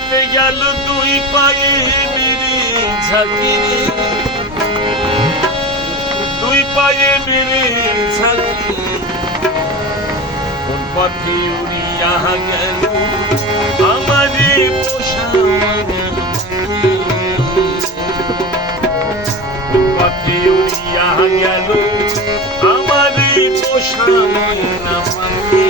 যেতে গেল দুই পায়ে মেরে ঝাঁকি, দুই পায়ে মেরে ঝাঁকি, কোন পথে উড়িয়া গেল আমারে পোষা ময়না, কোন পথে উড়িয়া গেল আমারে পোষা ময়না পাখি।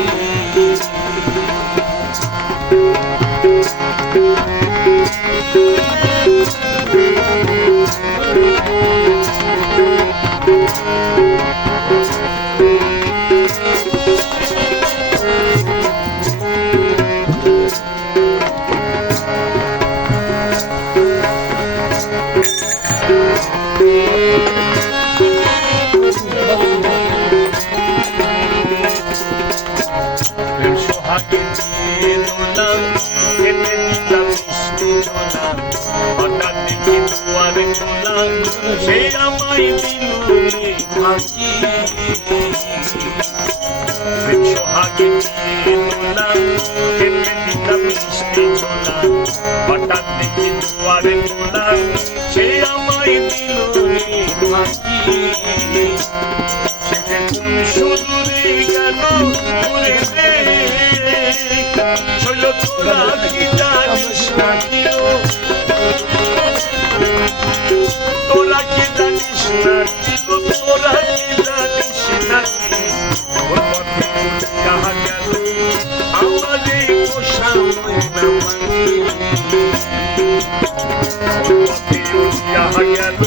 সে আমায় দিল ফাঁকি, সোহাগে দিয়ে দোলাম খেতে দিতাম মিষ্টি ঝোলা, হঠাৎ দেখি দুয়ারে দোলাম সে আমায় দিল ফাঁকি। সে যে কোন সুদূরে গেল ঘুরে রে, শৈল তোরা কি জানিস না কি, তোরা কি জানিস না কি, তোরা কি জানিস না কি, ওর পথে উড়িয়া গেল আমারে পোষা ময়না পাখি, ওর পথে উড়িয়া গেল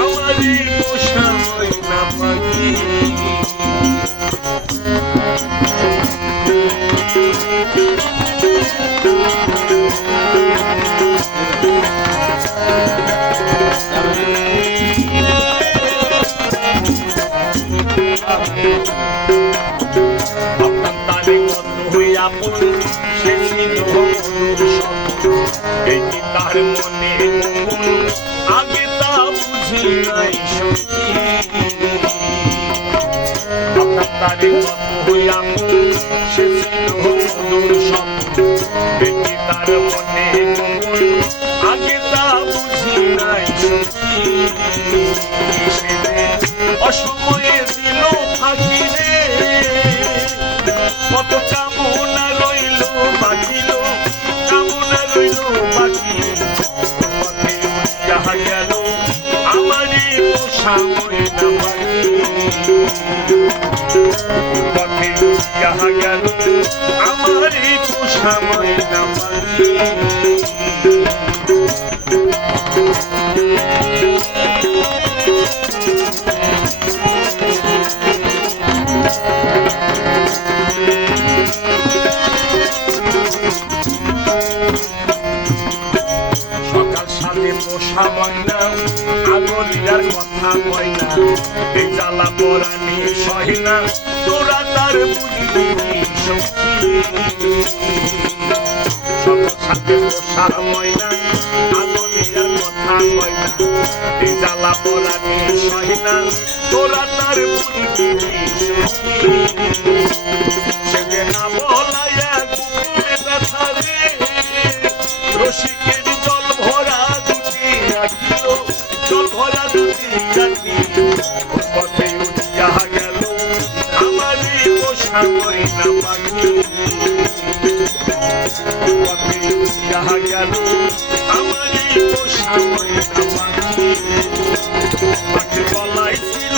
আমারে পোষা ময়না পাখি। সে ছিল মধুর স্বপ্ন, এই কি তার মনে গোপন, আগে তা বুঝি নাই সত্যি। আপনার তারে কত আপন, সে ছিল মধুর স্বপ্ন, এই কি তার মনে গোপন, আগে তা বুঝি নাই সত্যি। সে যে অসময়ে দিল ফাঁকি রে, কত কামনা রইল বাকিল, কামনা রইল বাকি, পথে উড়িয়া গেল আমারে পোষা ময়না পাখি, পথে উড়িয়া গেল আমারে পোষা ময়না পাখি। পোষা ময়না আগলিয়ার কথা কয় না, এই জ্বালা পরানি সহে না, তোরা তার বুঝবি শক্তি। সকল সাথে পোষা ময়না আগলিয়ার কথা কয় না, এই জ্বালা পরানি সহে না, তোরা তার বুঝবি শক্তি। সে যে না বলাইয়া কুকুরে ব্যথা রে, রসিকের জল ভরা জল ভরা দুটি রাখি, পথে উড়িয়া গেল আমারে পোষা ময়না পাখি, পথে উড়িয়া গেল আমারে পোষা ময়না পাখি। পাখি গলায় ছিল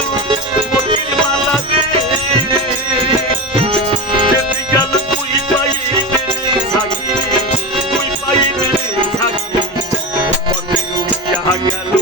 মতির মালা রে, যেতে গেল দুই পায়ে মেরে ঝাঁকি, দুই পায়ে মেরে ঝাঁকি, পথে উড়িয়া গেল